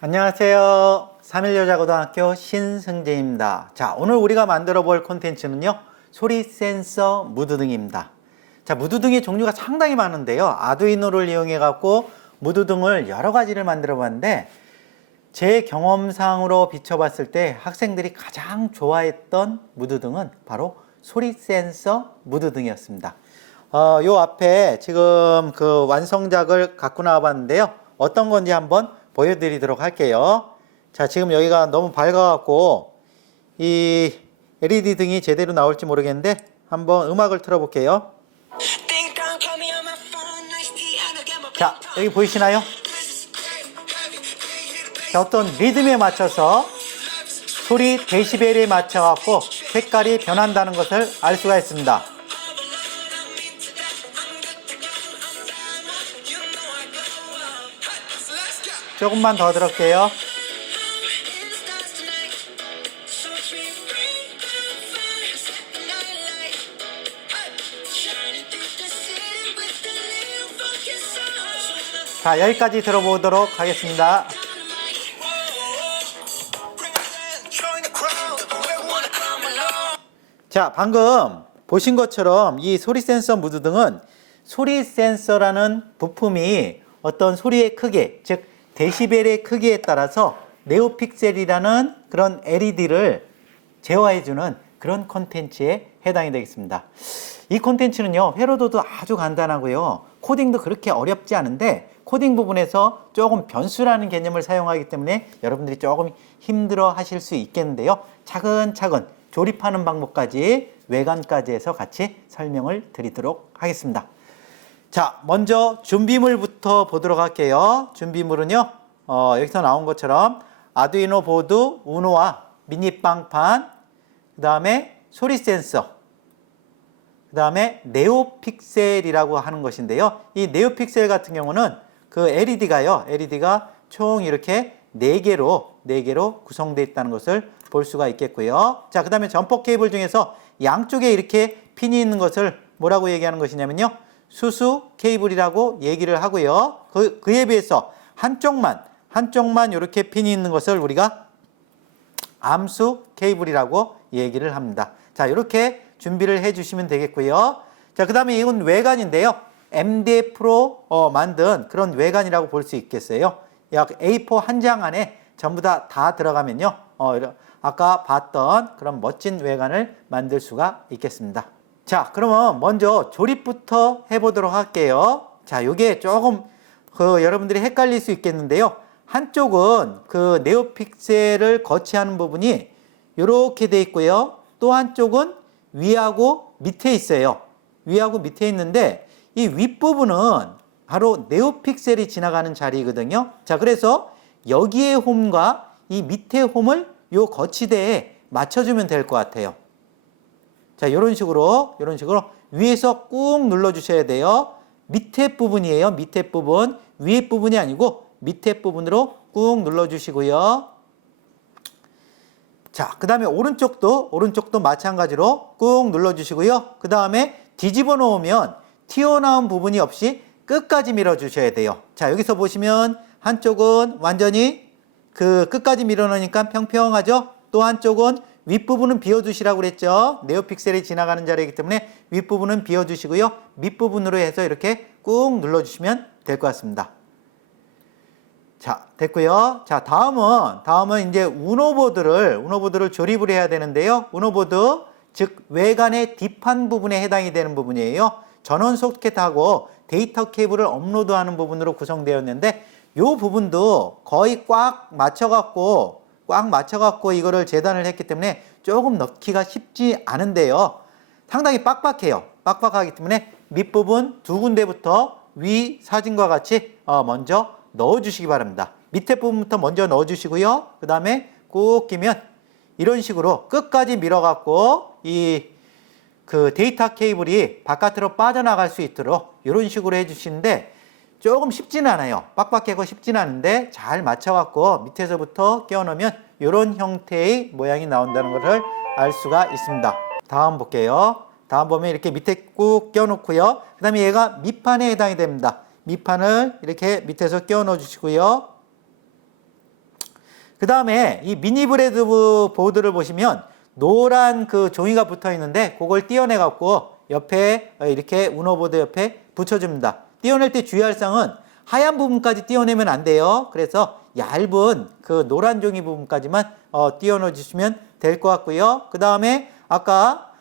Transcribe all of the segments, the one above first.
안녕하세요. 3일여자고등학교 신승재입니다. 자, 오늘 우리가 만들어 볼 콘텐츠는요, 소리 센서 무드등입니다. 자, 무드등의 종류가 상당히 많은데요, 아두이노를 이용해 갖고 무드등을 여러 가지를 만들어 봤는데, 제 경험상으로 비춰봤을 때 학생들이 가장 좋아했던 무드등은 바로 소리 센서 무드등이었습니다. 요 앞에 지금 그 완성작을 갖고 나와 봤는데요, 어떤 건지 한번 보여드리도록 할게요. 자, 지금 여기가 너무 밝아갖고 이 LED 등이 제대로 나올지 모르겠는데 한번 음악을 틀어볼게요. 자, 여기 보이시나요? 자, 어떤 리듬에 맞춰서 소리 데시벨에 맞춰갖고 색깔이 변한다는 것을 알 수가 있습니다. 조금만 더 들을게요. 자, 여기까지 들어보도록 하겠습니다. 자, 방금 보신 것처럼 이 소리 센서 무드등은 소리 센서라는 부품이 어떤 소리의 크기, 즉 데시벨의 크기에 따라서 네오픽셀이라는 그런 LED를 제어해주는 그런 콘텐츠에 해당이 되겠습니다. 이 콘텐츠는요, 회로도도 아주 간단하고요, 코딩도 그렇게 어렵지 않은데 코딩 부분에서 조금 변수라는 개념을 사용하기 때문에 여러분들이 조금 힘들어 하실 수 있겠는데요, 차근차근 조립하는 방법까지 외관까지 해서 같이 설명을 드리도록 하겠습니다. 자, 먼저 준비물부터 보도록 할게요. 준비물은요, 여기서 나온 것처럼 아두이노 보드, 우노와 미니빵판, 그 다음에 소리 센서, 그 다음에 네오픽셀이라고 하는 것인데요, 이 네오픽셀 같은 경우는 그 LED가 총 이렇게 4개로 구성되어 있다는 것을 볼 수가 있겠고요. 자, 그 다음에 점퍼 케이블 중에서 양쪽에 이렇게 핀이 있는 것을 뭐라고 얘기하는 것이냐면요, 수수 케이블이라고 얘기를 하고요. 그에 비해서 한쪽만 이렇게 핀이 있는 것을 우리가 암수 케이블이라고 얘기를 합니다. 자, 이렇게 준비를 해 주시면 되겠고요. 자, 그 다음에 이건 외관인데요, MDF로 만든 그런 외관이라고 볼 수 있겠어요. 약 A4 한 장 안에 전부 다 들어가면요, 아까 봤던 그런 멋진 외관을 만들 수가 있겠습니다. 자, 그러면 먼저 조립부터 해보도록 할게요. 자, 요게 조금 여러분들이 헷갈릴 수 있겠는데요, 한쪽은 그 네오픽셀을 거치하는 부분이 이렇게 돼 있고요, 또 한쪽은 위하고 밑에 있어요. 위하고 밑에 있는데 이 윗부분은 바로 네오픽셀이 지나가는 자리거든요. 자, 그래서 여기의 홈과 이 밑에 홈을 요 거치대에 맞춰주면 될 것 같아요. 자, 이런 식으로 위에서 꾹 눌러 주셔야 돼요. 밑에 부분이에요. 밑에 부분. 위에 부분이 아니고 밑에 부분으로 꾹 눌러 주시고요. 자, 그 다음에 오른쪽도 마찬가지로 꾹 눌러 주시고요. 그 다음에 뒤집어 놓으면 튀어나온 부분이 없이 끝까지 밀어 주셔야 돼요. 자, 여기서 보시면 한쪽은 완전히 그 끝까지 밀어 놓으니까 평평하죠? 또 한쪽은 윗부분은 비워두시라고 그랬죠. 네오픽셀이 지나가는 자리이기 때문에 윗부분은 비워주시고요, 밑부분으로 해서 이렇게 꾹 눌러주시면 될 것 같습니다. 자, 됐고요. 자, 다음은 이제 우노보드를 조립을 해야 되는데요, 우노보드, 즉 외관의 뒷판 부분에 해당이 되는 부분이에요. 전원 소켓하고 데이터 케이블을 업로드하는 부분으로 구성되어 있는데 이 부분도 거의 꽉 맞춰갖고 이거를 재단을 했기 때문에 조금 넣기가 쉽지 않은데요, 상당히 빡빡해요. 빡빡하기 때문에 밑부분 두 군데부터 위 사진과 같이 먼저 넣어주시기 바랍니다. 밑에 부분부터 먼저 넣어주시고요, 그 다음에 꾹 끼면 이런 식으로 끝까지 밀어갖고 그 데이터 케이블이 바깥으로 빠져나갈 수 있도록 이런 식으로 해주시는데 조금 쉽지는 않아요. 빡빡하고 쉽지는 않은데 잘 맞춰갖고 밑에서부터 끼워넣으면 이런 형태의 모양이 나온다는 것을 알 수가 있습니다. 다음 볼게요. 다음 보면 이렇게 밑에 꾹 끼워놓고요. 그 다음에 얘가 밑판에 해당이 됩니다. 밑판을 이렇게 밑에서 끼워 넣어 주시고요. 그 다음에 이 미니 브레드보드를 보시면 노란 그 종이가 붙어 있는데 그걸 떼어내 갖고 옆에 이렇게 우노보드 옆에 붙여줍니다. 떼어낼 때 주의할 사항은 하얀 부분까지 떼어내면 안 돼요. 그래서 얇은 그 노란 종이 부분까지만 떼어넣어 주시면 될 것 같고요. 그 다음에 아까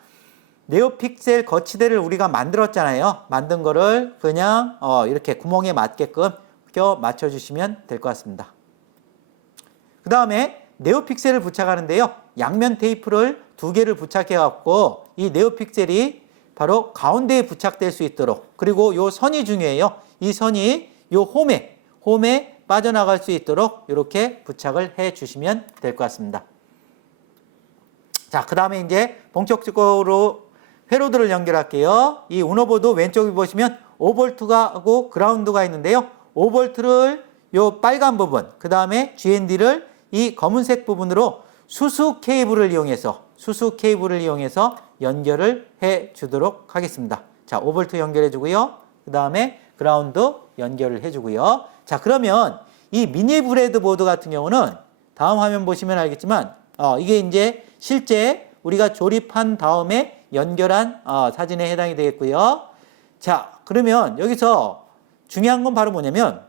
네오픽셀 거치대를 우리가 만들었잖아요. 만든 거를 그냥 이렇게 구멍에 맞게끔 껴 맞춰 주시면 될 것 같습니다. 그 다음에 네오픽셀을 부착하는데요. 양면 테이프를 2개를 부착해 갖고 이 네오픽셀이 바로 가운데에 부착될 수 있도록, 그리고 요 선이 중요해요. 이 선이 요 홈에 빠져나갈 수 있도록 이렇게 부착을 해 주시면 될 것 같습니다. 자, 그 다음에 이제 본격적으로 회로드를 연결할게요. 이 우노보드 왼쪽에 보시면 5V가 하고 그라운드가 있는데요. 5V를 요 빨간 부분, 그 다음에 GND를 이 검은색 부분으로 수수 케이블을 이용해서 연결을 해 주도록 하겠습니다. 자, 5V 연결해 주고요. 그 다음에 그라운드 연결을 해 주고요. 자, 그러면 이 미니 브레드보드 같은 경우는 다음 화면 보시면 알겠지만 이게 이제 실제 우리가 조립한 다음에 연결한 사진에 해당이 되겠고요. 자, 그러면 여기서 중요한 건 바로 뭐냐면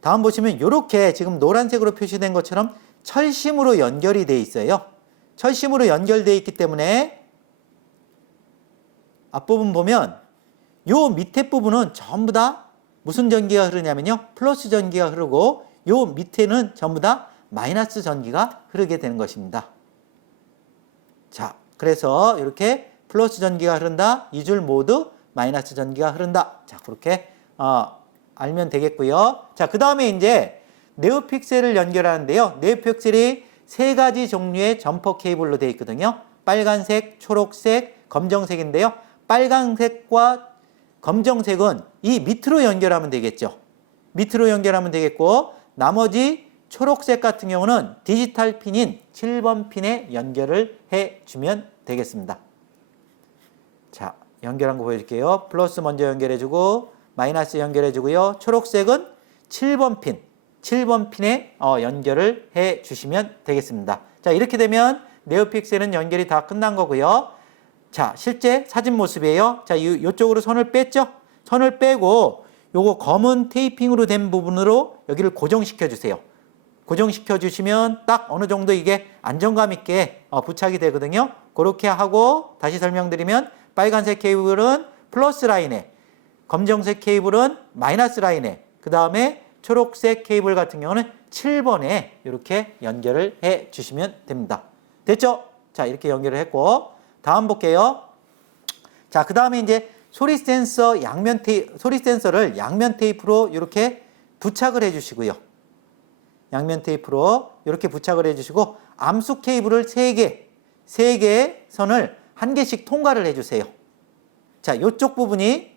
다음 보시면 이렇게 지금 노란색으로 표시된 것처럼 철심으로 연결이 돼 있어요. 철심으로 연결되어 있기 때문에 앞부분 보면 요 밑에 부분은 전부 다 무슨 전기가 흐르냐면요. 플러스 전기가 흐르고 요 밑에는 전부 다 마이너스 전기가 흐르게 되는 것입니다. 자, 그래서 이렇게 플러스 전기가 흐른다. 이 줄 모두 마이너스 전기가 흐른다. 자, 그렇게 알면 되겠고요. 자, 그 다음에 이제 네오픽셀을 연결하는데요. 네오픽셀이 3가지 종류의 점퍼 케이블로 되어 있거든요. 빨간색, 초록색, 검정색인데요. 빨간색과 검정색은 이 밑으로 연결하면 되겠죠. 밑으로 연결하면 되겠고, 나머지 초록색 같은 경우는 디지털 핀인 7번 핀에 연결을 해주면 되겠습니다. 자, 연결한 거 보여줄게요. 플러스 먼저 연결해주고 마이너스 연결해주고요. 초록색은 7번 핀에 연결을 해주시면 되겠습니다. 자, 이렇게 되면 네오픽셀은 연결이 다 끝난 거고요. 자, 실제 사진 모습이에요. 자, 이쪽으로 선을 뺐죠? 선을 빼고 요거 검은 테이핑으로 된 부분으로 여기를 고정시켜 주세요. 고정시켜 주시면 딱 어느 정도 이게 안정감 있게 부착이 되거든요. 그렇게 하고 다시 설명드리면 빨간색 케이블은 플러스 라인에, 검정색 케이블은 마이너스 라인에, 그 다음에 초록색 케이블 같은 경우는 7번에 이렇게 연결을 해 주시면 됩니다. 됐죠? 자, 이렇게 연결을 했고 다음 볼게요. 자, 그 다음에 이제 소리 센서를 양면 테이프로 이렇게 부착을 해 주시고요. 양면 테이프로 이렇게 부착을 해 주시고 암수 케이블을 3개 선을 1개씩 통과를 해 주세요. 자, 이쪽 부분이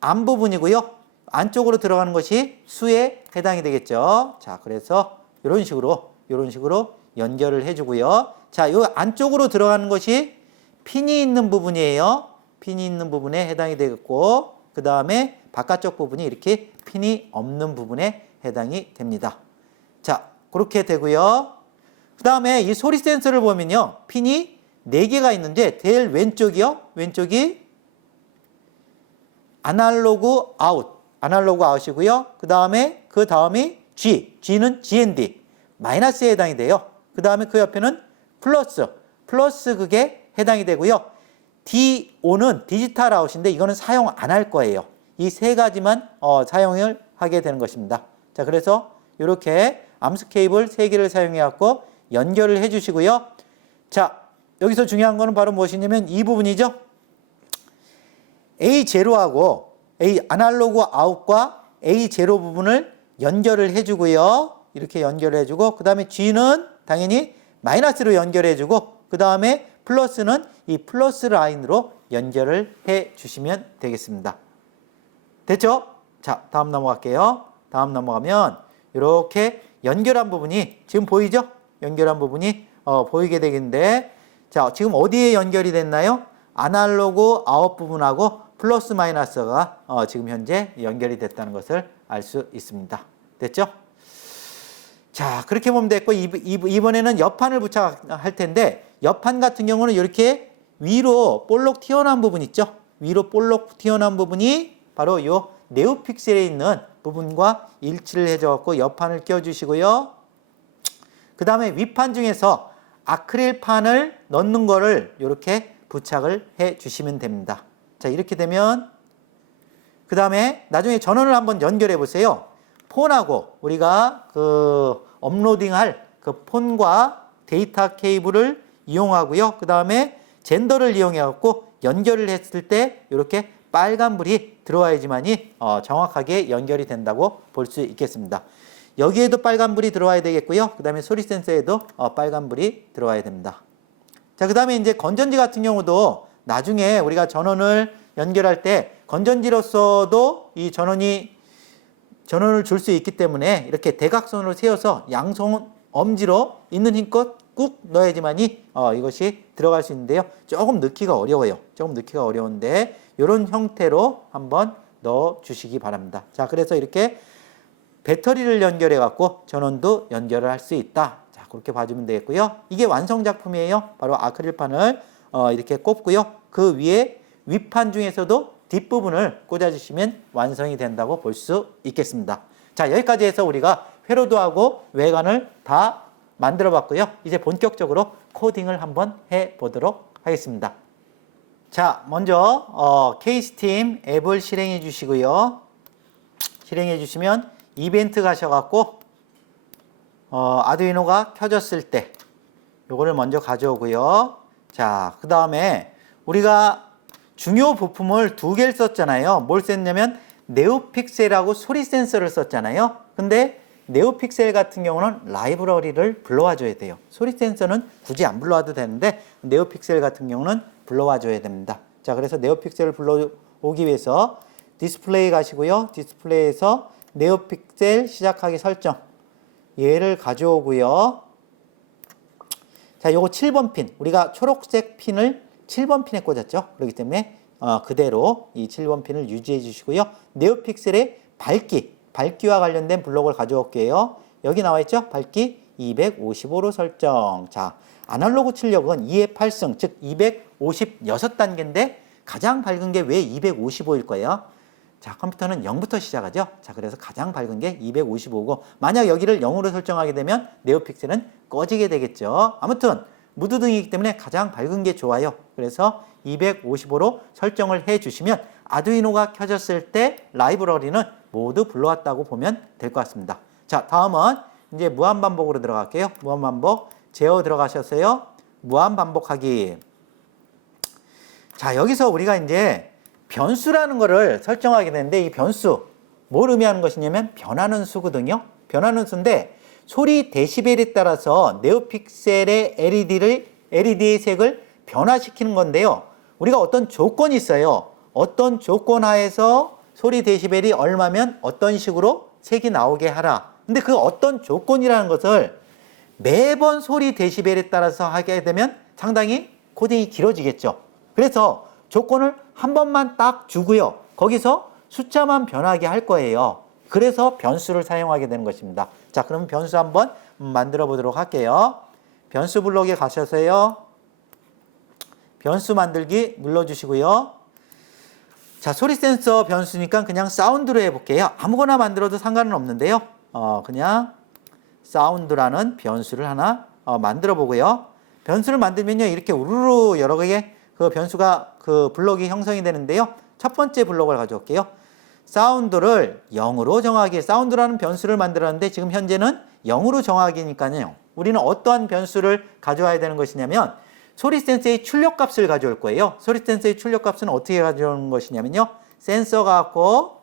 암 부분이고요. 안쪽으로 들어가는 것이 수에 해당이 되겠죠. 자, 그래서 이런 식으로 연결을 해 주고요. 자, 이 안쪽으로 들어가는 것이 핀이 있는 부분이에요. 핀이 있는 부분에 해당이 되겠고, 그 다음에 바깥쪽 부분이 이렇게 핀이 없는 부분에 해당이 됩니다. 자, 그렇게 되고요. 그 다음에 이 소리 센서를 보면요. 핀이 4개가 있는데 제일 왼쪽이 아날로그 아웃이고요. 그 다음이 G는 GND, 마이너스에 해당이 돼요. 그 다음에 그 옆에는 플러스 그게 해당이 되고요. DO는 디지털 아웃인데 이거는 사용 안 할 거예요. 이 3가지만 사용을 하게 되는 것입니다. 자, 그래서 이렇게 암수 케이블 3개를 사용해 갖고 연결을 해 주시고요. 자, 여기서 중요한 거는 바로 무엇이냐면 이 부분이죠. A0하고 아날로그 아웃과 A0 부분을 연결을 해 주고요. 이렇게 연결해 주고, 그 다음에 G는 당연히 마이너스로 연결해 주고, 그 다음에 플러스는 이 플러스 라인으로 연결을 해 주시면 되겠습니다. 됐죠? 자, 다음 넘어갈게요. 다음 넘어가면 이렇게 연결한 부분이 지금 보이죠? 연결한 부분이 보이게 되겠는데, 자, 지금 어디에 연결이 됐나요? 아날로그 아웃 부분하고 플러스 마이너스가 지금 현재 연결이 됐다는 것을 알 수 있습니다. 됐죠? 자, 그렇게 보면 됐고, 이번에는 옆판을 부착할 텐데, 옆판 같은 경우는 이렇게 위로 볼록 튀어나온 부분 있죠? 위로 볼록 튀어나온 부분이 바로 이 네오픽셀에 있는 부분과 일치를 해줘갖고 옆판을 끼워주시고요. 그 다음에 윗판 중에서 아크릴판을 넣는 거를 이렇게 부착을 해 주시면 됩니다. 자, 이렇게 되면 그 다음에 나중에 전원을 한번 연결해 보세요. 폰하고 우리가 그 업로딩할 그 폰과 데이터 케이블을 이용하고요. 그 다음에 젠더를 이용해 갖고 연결을 했을 때 이렇게 빨간불이 들어와야지만이 정확하게 연결이 된다고 볼 수 있겠습니다. 여기에도 빨간불이 들어와야 되겠고요. 그 다음에 소리 센서에도 빨간불이 들어와야 됩니다. 자, 그 다음에 이제 건전지 같은 경우도 나중에 우리가 전원을 연결할 때 건전지로서도 이 전원을 줄 수 있기 때문에 이렇게 대각선으로 세워서 양손 엄지로 있는 힘껏 꾹 넣어야지만이 이것이 들어갈 수 있는데요. 조금 넣기가 어려워요. 조금 넣기가 어려운데 이런 형태로 한번 넣어 주시기 바랍니다. 자, 그래서 이렇게 배터리를 연결해 갖고 전원도 연결을 할 수 있다. 자, 그렇게 봐주면 되겠고요. 이게 완성 작품이에요. 바로 아크릴판을 이렇게 꼽고요. 그 위에 윗판 중에서도 뒷부분을 꽂아주시면 완성이 된다고 볼 수 있겠습니다. 자, 여기까지 해서 우리가 회로도 하고 외관을 다 만들어 봤고요. 이제 본격적으로 코딩을 한번 해 보도록 하겠습니다. 자, 먼저 케이스팀 앱을 실행해 주시고요. 실행해 주시면 이벤트 가셔갖고 아두이노가 켜졌을 때 요거를 먼저 가져오고요. 자, 그 다음에 우리가 중요 부품을 두 개를 썼잖아요. 뭘 썼냐면 네오픽셀하고 소리 센서를 썼잖아요. 근데 네오픽셀 같은 경우는 라이브러리를 불러와 줘야 돼요. 소리 센서는 굳이 안 불러와도 되는데 네오픽셀 같은 경우는 불러와 줘야 됩니다. 자, 그래서 네오픽셀을 불러오기 위해서 디스플레이 가시고요. 디스플레이에서 네오픽셀 시작하기 설정 얘를 가져오고요. 자, 요거 7번 핀, 우리가 초록색 핀을 7번 핀에 꽂았죠. 그렇기 때문에 그대로 이 7번 핀을 유지해 주시고요. 네오픽셀의 밝기와 관련된 블록을 가져올게요. 여기 나와 있죠? 밝기 255로 설정. 자, 아날로그 출력은 2의 8승, 즉 256단계인데 가장 밝은 게 왜 255일 거예요? 자, 컴퓨터는 0부터 시작하죠. 자, 그래서 가장 밝은 게 255고 만약 여기를 0으로 설정하게 되면 네오픽셀은 꺼지게 되겠죠. 아무튼 무드등이기 때문에 가장 밝은 게 좋아요. 그래서 255로 설정을 해 주시면 아두이노가 켜졌을 때 라이브러리는 모두 불러왔다고 보면 될 것 같습니다. 자, 다음은 이제 무한반복으로 들어갈게요. 무한반복 제어 들어가셨어요. 무한반복하기. 자, 여기서 우리가 이제 변수라는 거를 설정하게 되는데 이 변수 뭘 의미하는 것이냐면 변하는 수거든요. 변하는 수인데 소리 데시벨에 따라서 네오픽셀의 LED의 색을 변화시키는 건데요. 우리가 어떤 조건이 있어요. 어떤 조건 하에서 소리 데시벨이 얼마면 어떤 식으로 색이 나오게 하라. 근데 그 어떤 조건이라는 것을 매번 소리 데시벨에 따라서 하게 되면 상당히 코딩이 길어지겠죠. 그래서 조건을 한 번만 딱 주고요. 거기서 숫자만 변하게 할 거예요. 그래서 변수를 사용하게 되는 것입니다. 자, 그럼 변수 한번 만들어 보도록 할게요. 변수 블록에 가셔서요. 변수 만들기 눌러주시고요. 자, 소리 센서 변수니까 그냥 사운드로 해볼게요. 아무거나 만들어도 상관은 없는데요. 그냥 사운드라는 변수를 하나 만들어 보고요. 변수를 만들면요. 이렇게 우르르 여러 개의 그 변수가 그 블록이 형성이 되는데요. 첫 번째 블록을 가져올게요. 사운드를 0으로 정하기. 사운드라는 변수를 만들었는데 지금 현재는 0으로 정하기니까요. 우리는 어떠한 변수를 가져와야 되는 것이냐면 소리 센서의 출력값을 가져올 거예요. 소리 센서의 출력값은 어떻게 가져오는 것이냐면요. 센서 갖고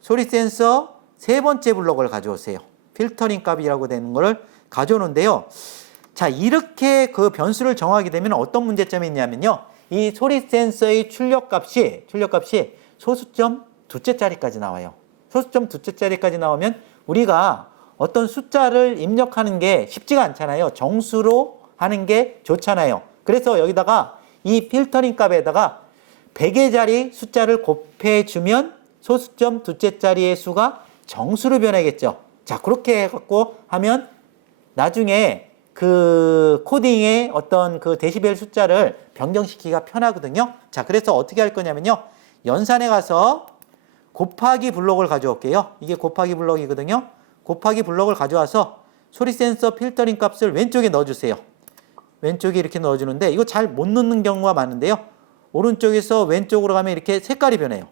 소리 센서 세 번째 블록을 가져오세요. 필터링 값이라고 되는 거를 가져오는데요. 자, 이렇게 그 변수를 정하게 되면 어떤 문제점이 있냐면요. 이 소리 센서의 출력값이 소수점 두째 자리까지 나와요. 소수점 두째 자리까지 나오면 우리가 어떤 숫자를 입력하는 게 쉽지가 않잖아요. 정수로 하는 게 좋잖아요. 그래서 여기다가 이 필터링 값에다가 100의 자리 숫자를 곱해주면 소수점 두째 자리의 수가 정수로 변하겠죠. 자, 그렇게 해갖고 하면 나중에 그 코딩의 어떤 그 데시벨 숫자를 변경시키기가 편하거든요. 자, 그래서 어떻게 할 거냐면요. 연산에 가서 곱하기 블록을 가져올게요. 이게 곱하기 블록이거든요. 곱하기 블록을 가져와서 소리 센서 필터링 값을 왼쪽에 넣어주세요. 왼쪽에 이렇게 넣어주는데 이거 잘 못 넣는 경우가 많은데요. 오른쪽에서 왼쪽으로 가면 이렇게 색깔이 변해요.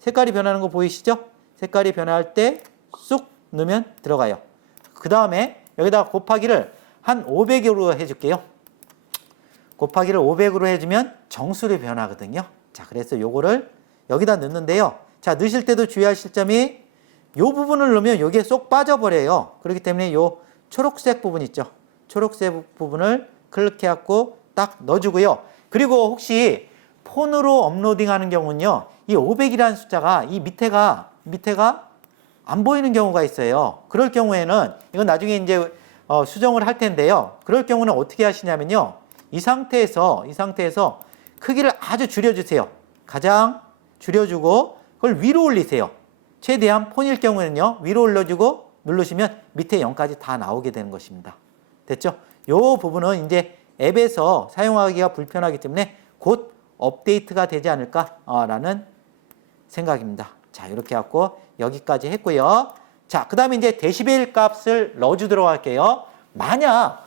색깔이 변하는 거 보이시죠? 색깔이 변할 때 쑥 넣으면 들어가요. 그 다음에 여기다가 곱하기를 한 500으로 해줄게요. 곱하기를 500으로 해주면 정수로 변하거든요. 자, 그래서 요거를 여기다 넣는데요. 자, 넣으실 때도 주의하실 점이 요 부분을 넣으면 요게 쏙 빠져버려요. 그렇기 때문에 요 초록색 부분 있죠. 초록색 부분을 클릭해갖고 딱 넣어주고요. 그리고 혹시 폰으로 업로딩 하는 경우는요. 이 500이라는 숫자가 이 밑에가 안 보이는 경우가 있어요. 그럴 경우에는 이건 나중에 이제 수정을 할 텐데요. 그럴 경우는 어떻게 하시냐면요. 이 상태에서 크기를 아주 줄여주세요. 가장 줄여주고 그걸 위로 올리세요. 최대한 폰일 경우에는요. 위로 올려주고 누르시면 밑에 0까지 다 나오게 되는 것입니다. 됐죠? 요 부분은 이제 앱에서 사용하기가 불편하기 때문에 곧 업데이트가 되지 않을까라는 생각입니다. 자, 이렇게 해갖고 여기까지 했고요. 자, 그 다음에 이제 데시벨 값을 넣어주도록 할게요. 만약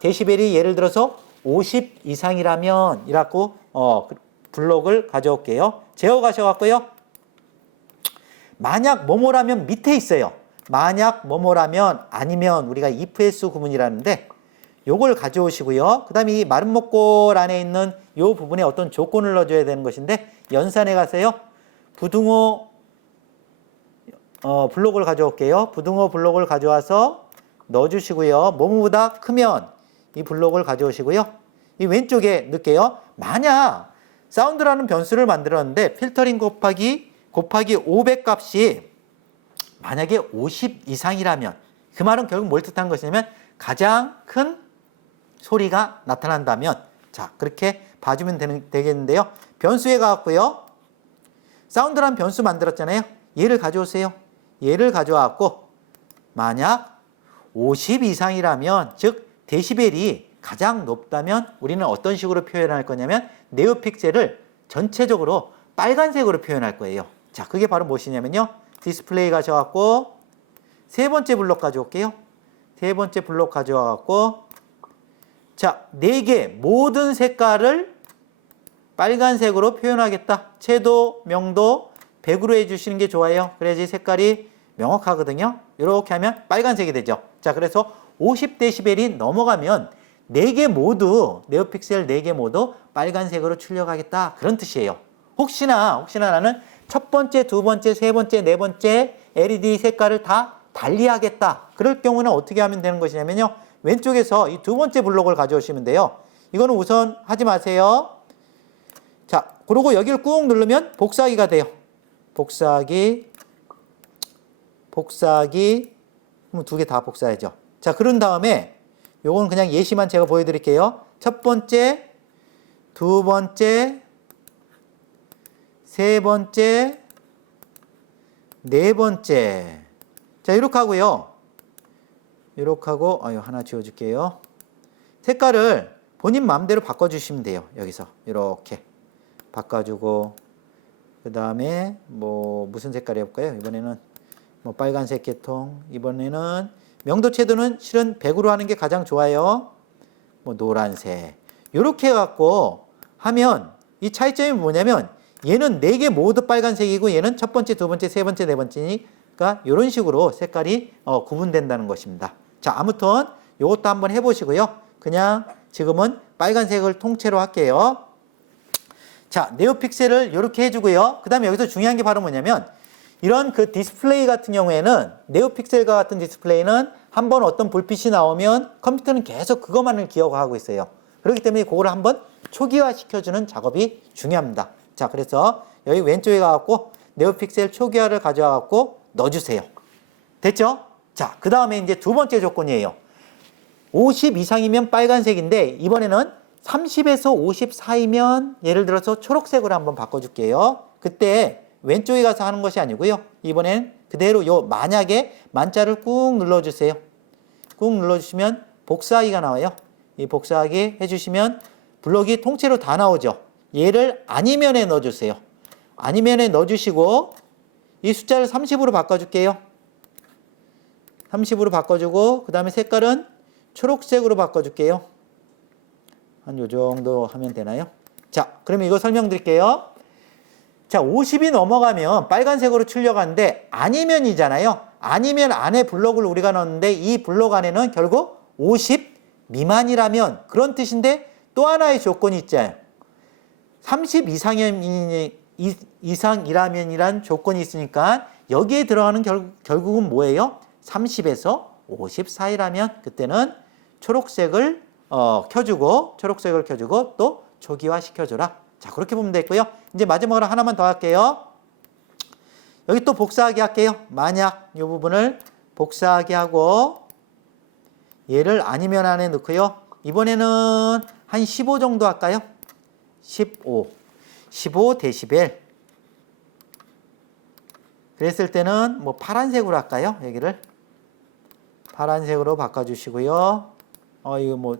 데시벨이 예를 들어서 50 이상이라면 이라고 블록을 가져올게요. 제어 가셔갖고요. 만약 뭐뭐라면 밑에 있어요. 만약 뭐뭐라면 아니면 우리가 if else 구문이라는데 요걸 가져오시고요. 그 다음에 이 마른 목골 안에 있는 요 부분에 어떤 조건을 넣어줘야 되는 것인데 연산에 가세요. 부등호 블록을 가져올게요. 부등호 블록을 가져와서 넣어주시고요. 뭐뭐보다 크면 이 블록을 가져오시고요. 이 왼쪽에 넣을게요. 만약 사운드라는 변수를 만들었는데 필터링 곱하기 500 값이 만약에 50 이상이라면 그 말은 결국 뭘 뜻한 것이냐면 가장 큰 소리가 나타난다면 자 그렇게 봐주면 되겠는데요. 변수에 가갖고요. 사운드라는 변수 만들었잖아요. 얘를 가져오세요. 얘를 가져와갖고 만약 50 이상이라면 즉 데시벨이 가장 높다면 우리는 어떤 식으로 표현할 거냐면 네오픽셀을 전체적으로 빨간색으로 표현할 거예요. 자, 그게 바로 무엇이냐면요. 디스플레이 가져와갖고 세 번째 블록 가져올게요. 세 번째 블록 가져와갖고 자, 4개 모든 색깔을 빨간색으로 표현하겠다. 채도, 명도 100으로 해주시는 게 좋아요. 그래야지 색깔이 명확하거든요. 이렇게 하면 빨간색이 되죠. 자, 그래서 50dB이 넘어가면 4개 모두 네오픽셀 4개 모두 빨간색으로 출력하겠다. 그런 뜻이에요. 혹시나 나는 첫 번째, 두 번째, 세 번째, 네 번째 LED 색깔을 다 달리하겠다. 그럴 경우는 어떻게 하면 되는 것이냐면요. 왼쪽에서 이 두 번째 블록을 가져오시면 돼요. 이거는 우선 하지 마세요. 자, 그리고 여기를 꾹 누르면 복사하기가 돼요. 복사하기. 그럼 2개 다 복사해야죠. 자, 그런 다음에 요건 그냥 예시만 제가 보여드릴게요. 첫 번째, 두 번째, 세 번째, 네 번째. 자, 이렇게 하고요. 이렇게 하고, 하나 지워줄게요. 색깔을 본인 마음대로 바꿔주시면 돼요. 여기서. 이렇게. 바꿔주고, 그 다음에, 무슨 색깔 해볼까요? 이번에는, 빨간색 계통. 이번에는, 명도 채도는 실은 100으로 하는 게 가장 좋아요. 노란색. 이렇게 해갖고 하면, 이 차이점이 뭐냐면, 얘는 4개 모두 빨간색이고, 얘는 첫 번째, 두 번째, 세 번째, 네 번째니까, 이런 식으로 색깔이 구분된다는 것입니다. 자, 아무튼 이것도 한번 해보시고요. 그냥 지금은 빨간색을 통째로 할게요. 자, 네오픽셀을 이렇게 해주고요. 그 다음에 여기서 중요한 게 바로 뭐냐면 이런 그 디스플레이 같은 경우에는 네오픽셀과 같은 디스플레이는 한번 어떤 불빛이 나오면 컴퓨터는 계속 그것만을 기억하고 있어요. 그렇기 때문에 그거를 한번 초기화 시켜주는 작업이 중요합니다. 자, 그래서 여기 왼쪽에 가갖고 네오픽셀 초기화를 가져와갖고 넣어주세요. 됐죠? 자, 그 다음에 이제 두 번째 조건이에요. 50 이상이면 빨간색인데 이번에는 30에서 50 사이면 예를 들어서 초록색으로 한번 바꿔줄게요. 그때 왼쪽에 가서 하는 것이 아니고요. 이번엔 그대로 요 만약에 만자를 꾹 눌러주세요. 꾹 눌러주시면 복사하기가 나와요. 이 복사하기 해주시면 블록이 통째로 다 나오죠. 얘를 아니면에 넣어주세요. 아니면에 넣어주시고 이 숫자를 30으로 바꿔줄게요. 30으로 바꿔주고 그 다음에 색깔은 초록색으로 바꿔줄게요. 한 요 정도 하면 되나요? 자, 그러면 이거 설명드릴게요. 자, 50이 넘어가면 빨간색으로 출력하는데 아니면이잖아요. 아니면 안에 블록을 우리가 넣었는데 이 블록 안에는 결국 50 미만이라면 그런 뜻인데 또 하나의 조건이 있잖아요. 30 이상이라면이란 조건이 있으니까 여기에 들어가는 결국은 뭐예요? 30에서 50 사이라면 그때는 초록색을 켜주고 또 초기화 시켜줘라. 자, 그렇게 보면 되겠고요. 이제 마지막으로 하나만 더 할게요. 여기 또 복사하기 할게요. 만약 이 부분을 복사하기 하고 얘를 아니면 안에 넣고요. 이번에는 한 15 정도 할까요? 15 데시벨. 그랬을 때는 뭐 파란색으로 할까요? 여기를 파란색으로 바꿔주시고요. 이거 뭐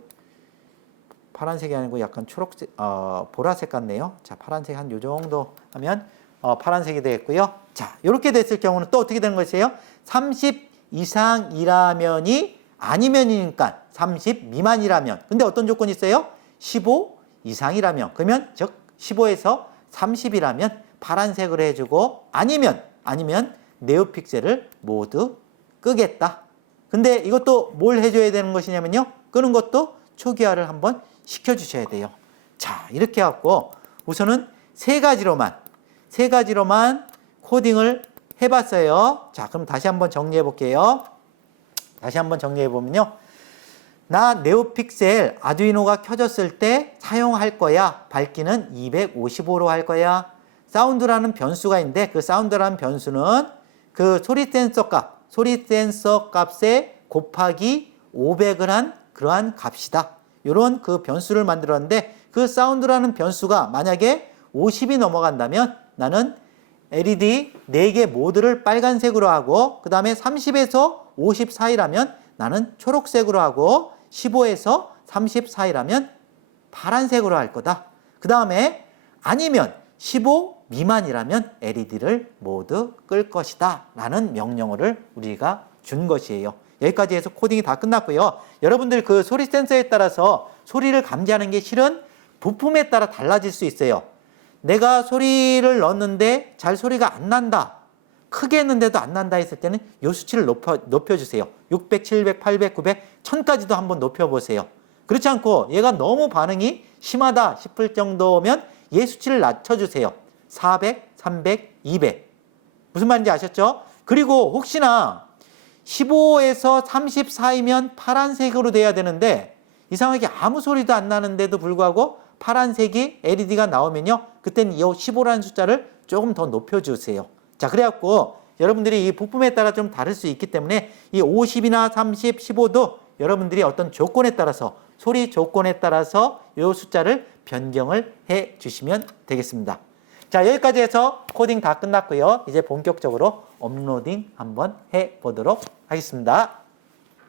파란색이 아니고 약간 초록색, 보라색 같네요. 자, 파란색 한 요 정도 하면 파란색이 되겠고요. 자, 이렇게 됐을 경우는 또 어떻게 되는 것이에요? 30 이상이라면이 아니면이니까 30 미만이라면. 근데 어떤 조건이 있어요? 15 이상이라면. 그러면 즉 15에서 30이라면 파란색으로 해주고 아니면 네오픽셀을 모두 끄겠다. 근데 이것도 뭘 해줘야 되는 것이냐면요. 끄는 것도 초기화를 한번 시켜주셔야 돼요. 자, 이렇게 해갖고 우선은 세 가지로만 코딩을 해봤어요. 자, 그럼 다시 한번 정리해 볼게요. 다시 한번 정리해 보면요. 나 네오픽셀 아두이노가 켜졌을 때 사용할 거야. 밝기는 255로 할 거야. 사운드라는 변수가 있는데 그 사운드라는 변수는 그 소리 센서 값에 곱하기 500을 한 그러한 값이다. 이런 그 변수를 만들었는데 그 사운드라는 변수가 만약에 50이 넘어간다면 나는 LED 4개 모두를 빨간색으로 하고 그 다음에 30에서 50 사이라면 나는 초록색으로 하고 15에서 30 사이라면 파란색으로 할 거다. 그 다음에 아니면 15 미만이라면 LED를 모두 끌 것이다 라는 명령어를 우리가 준 것이에요. 여기까지 해서 코딩이 다 끝났고요. 여러분들 그 소리 센서에 따라서 소리를 감지하는 게 실은 부품에 따라 달라질 수 있어요. 내가 소리를 넣었는데 잘 소리가 안 난다. 크게 했는데도 안 난다 했을 때는 이 수치를 높여주세요. 600, 700, 800, 900, 1000까지도 한번 높여보세요. 그렇지 않고 얘가 너무 반응이 심하다 싶을 정도면 얘 수치를 낮춰주세요. 400, 300, 200. 무슨 말인지 아셨죠? 그리고 혹시나 15에서 30 사이면 파란색으로 돼야 되는데 이상하게 아무 소리도 안 나는데도 불구하고 파란색이 LED가 나오면요. 그때는 이 15라는 숫자를 조금 더 높여주세요. 자, 그래갖고 여러분들이 이 부품에 따라 좀 다를 수 있기 때문에 이 50이나 30, 15도 여러분들이 어떤 조건에 따라서 소리 조건에 따라서 이 숫자를 변경을 해 주시면 되겠습니다. 자, 여기까지 해서 코딩 다 끝났고요. 이제 본격적으로 업로딩 한번 해 보도록 하겠습니다.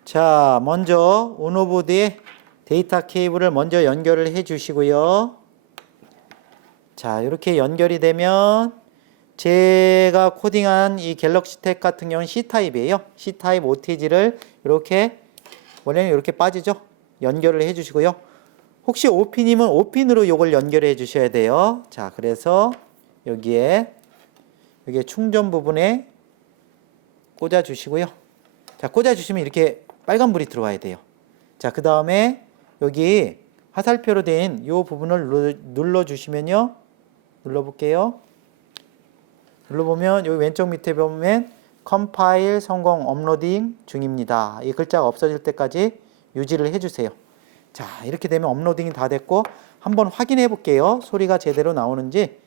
자, 먼저 오노보드에 데이터 케이블을 먼저 연결을 해 주시고요. 자, 이렇게 연결이 되면 제가 코딩한 이 갤럭시 탭 같은 경우는 C타입이에요. C타입 OTG를 이렇게 원래는 이렇게 빠지죠. 연결을 해 주시고요. 혹시 5핀이면 5핀으로 이걸 연결해 주셔야 돼요. 자, 그래서 여기에 충전 부분에 꽂아 주시고요. 자, 꽂아 주시면 이렇게 빨간불이 들어와야 돼요. 자, 그 다음에 여기 화살표로 된 이 부분을 눌러 주시면요. 눌러 볼게요. 눌러보면 여기 왼쪽 밑에 보면 컴파일 성공 업로딩 중입니다. 이 글자가 없어질 때까지 유지를 해주세요. 자, 이렇게 되면 업로딩이 다 됐고 한번 확인해 볼게요. 소리가 제대로 나오는지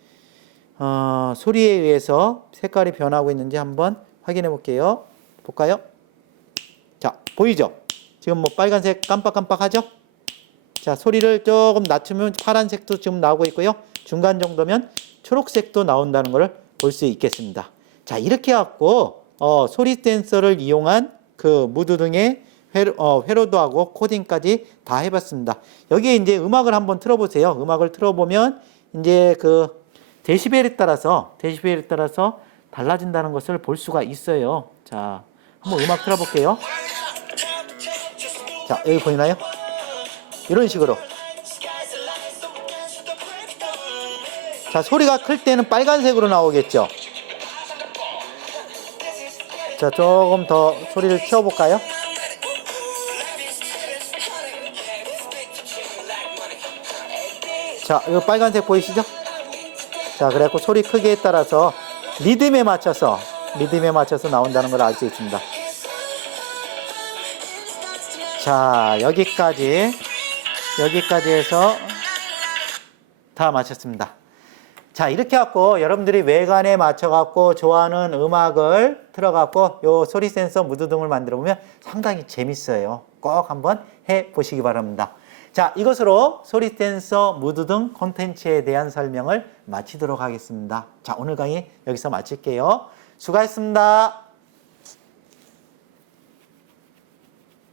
소리에 의해서 색깔이 변하고 있는지 한번 확인해 볼게요. 볼까요? 자, 보이죠? 지금 뭐 빨간색 깜빡깜빡하죠? 자, 소리를 조금 낮추면 파란색도 지금 나오고 있고요. 중간 정도면 초록색도 나온다는 것을 볼 수 있겠습니다. 자, 이렇게 해갖고 소리 센서를 이용한 그 무드 등의 회로도 하고 코딩까지 다 해봤습니다. 여기에 이제 음악을 한번 틀어보세요. 음악을 틀어보면 이제 그 데시벨에 따라서 달라진다는 것을 볼 수가 있어요. 자, 한번 음악 틀어볼게요. 자, 여기 보이나요? 이런 식으로. 자, 소리가 클 때는 빨간색으로 나오겠죠. 자, 조금 더 소리를 키워볼까요? 자, 이거 빨간색 보이시죠? 자, 그래갖고 소리 크기에 따라서 리듬에 맞춰서 나온다는 걸 알 수 있습니다. 자, 여기까지 해서 다 마쳤습니다. 자, 이렇게 갖고 여러분들이 외관에 맞춰 갖고 좋아하는 음악을 틀어 갖고 요 소리 센서 무드 등을 만들어 보면 상당히 재밌어요. 꼭 한번 해 보시기 바랍니다. 자, 이것으로 소리 센서 무드 등 콘텐츠에 대한 설명을 마치도록 하겠습니다. 자, 오늘 강의 여기서 마칠게요. 수고하셨습니다.